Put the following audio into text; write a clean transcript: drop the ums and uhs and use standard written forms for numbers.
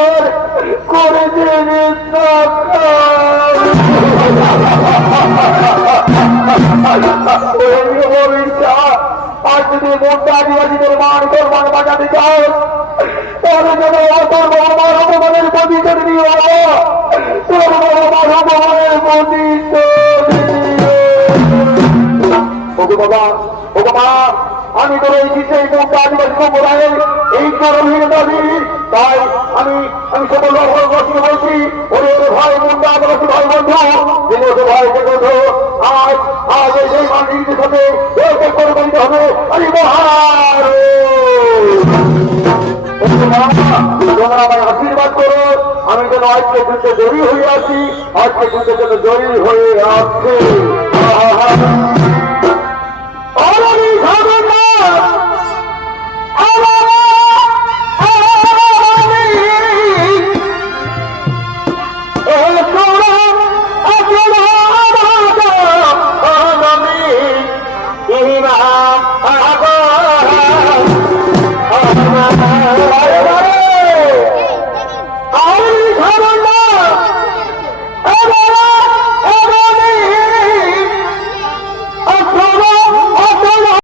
বিচার করে দেবেন আর যদি মোটা আদিবাসীদের মান সম্মান বাঁচাতে চাও তাহলে যেন অতর্ব আমার অপমানের প্রতিশোধ নিয়ে অপমানের প্রতিশোধ বাবা ও বাবা আমি তো রয়েছি সেই মোটা আদিবাসী সম্প্রদায়ের এই চরমহীন দাবি তাই আমি সকল বলছি ওরে ভাই মোটা আদিবাসী ভাই বন্ধু দিনে ভাই বন্ধু আজ আজ সেই মানুষের সাথে কোরবানিতে হবে আমি মহার তোমরা আমার আশীর্বাদ করো আমি যেন আজকে যুদ্ধে জয়ী হয়ে আছি আজকে যুদ্ধের জন্য জয়ী হয়ে আসছি